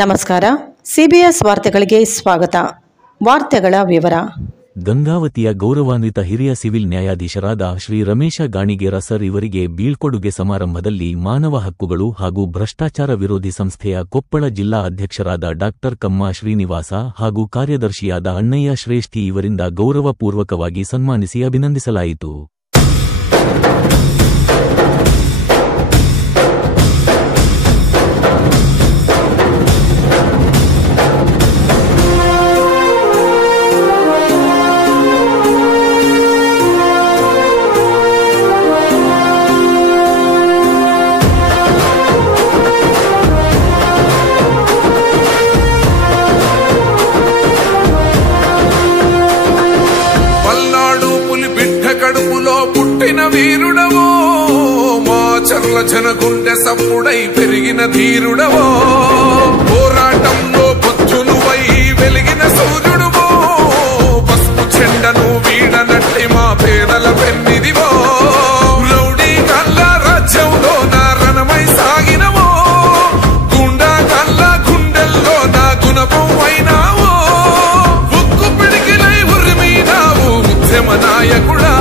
ನಮಸ್ಕಾರ. ಸಿಬಿಎಸ್ ವಾರ್ತೆಗಳಿಗೆ ಸ್ವಾಗತ. ವಾರ್ತೆಗಳ ವಿವರ. ಗಂಗಾವತಿಯ ಗೌರವಾನ್ವಿತ ಹಿರಿಯ ಸಿವಿಲ್ ನ್ಯಾಯಾಧೀಶರಾದ ಶ್ರೀ ರಮೇಶ ಗಾಣಿಗೇರ ಸರ್ ಇವರಿಗೆ ಬೀಳ್ಕೊಡುಗೆ ಸಮಾರಂಭದಲ್ಲಿ ಮಾನವ ಹಕ್ಕುಗಳು ಹಾಗೂ ಭ್ರಷ್ಟಾಚಾರ ವಿರೋಧಿ ಸಂಸ್ಥೆಯ ಕೊಪ್ಪಳ ಜಿಲ್ಲಾ ಅಧ್ಯಕ್ಷರಾದ ಡಾ ಕಮ್ಮ ಶ್ರೀನಿವಾಸ ಹಾಗೂ ಕಾರ್ಯದರ್ಶಿಯಾದ ಅಣ್ಣಯ್ಯ ಶ್ರೇಷ್ಠಿ ಇವರಿಂದ ಗೌರವಪೂರ್ವಕವಾಗಿ ಸನ್ಮಾನಿಸಿ ಅಭಿನಂದಿಸಲಾಯಿತು. వీరుడవో మా చర్ల జనగుండె సప్పుడై పెరిగిన ధీరుడవో, పోరాటంలో పొద్దునువై వెలిగిన సూర్యుడువో, పసుపు చెండను వీడనట్టి మా పేదల పెన్నిదివో, రౌడీ గల్ల రాజ్యంలో నా రణమై సాగినవో, గుండా గల్ల గుండెల్లో నా గుణపం అయినావో, ఉక్కు పిడికిలై ఉరిమినావు ఉద్యమ నాయకుడా.